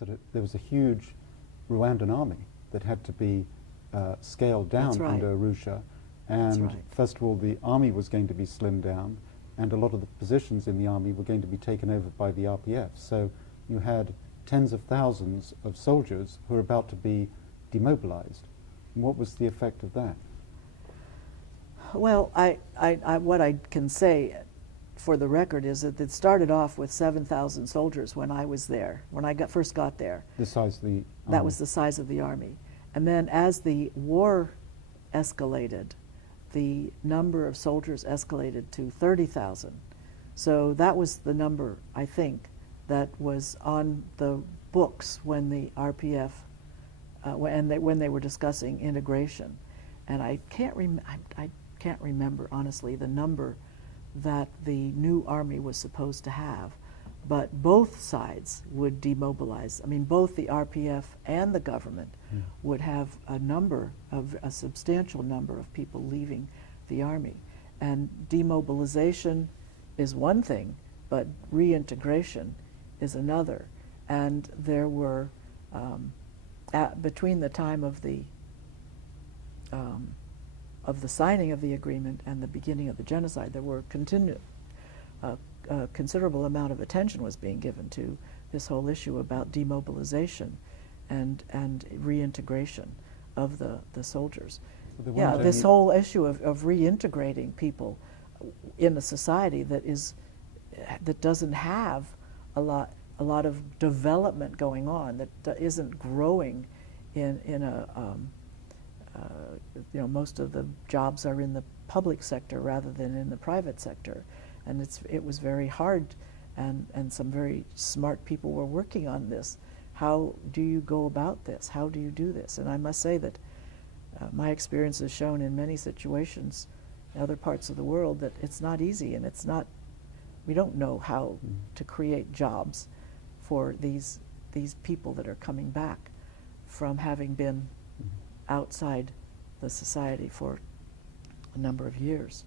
there was a huge Rwandan army that had to be scaled down That's right. under Arusha. And That's right. first of all, the army was going to be slimmed down, and a lot of the positions in the army were going to be taken over by the RPF. So you had tens of thousands of soldiers who were about to be demobilized. And what was the effect of that? Well, what I can say for the record is that it started off with 7,000 soldiers when I was there, when I first got there. The size of the army? That was the size of the army. And then as the war escalated, the number of soldiers escalated to 30,000. So that was the number, I think, that was on the books when the RPF, when they were discussing integration. And I can't remember, honestly, the number that the new army was supposed to have, but both sides would demobilize. I mean, both the RPF and the government would have a substantial number of people leaving the army. And demobilization is one thing, but reintegration is another. And there were, between the time of the signing of the agreement and the beginning of the genocide, there were a considerable amount of attention was being given to this whole issue about demobilization and reintegration of the soldiers. So yeah, this whole issue of reintegrating people in a society that doesn't have a lot of development going on, that isn't growing in a most of the jobs are in the public sector rather than in the private sector, and it was very hard, and some very smart people were working on this. How do you go about this? How do you do this? And I must say that my experience has shown in many situations in other parts of the world that it's not easy, and we don't know how to create jobs for these people that are coming back from having been outside the society for a number of years.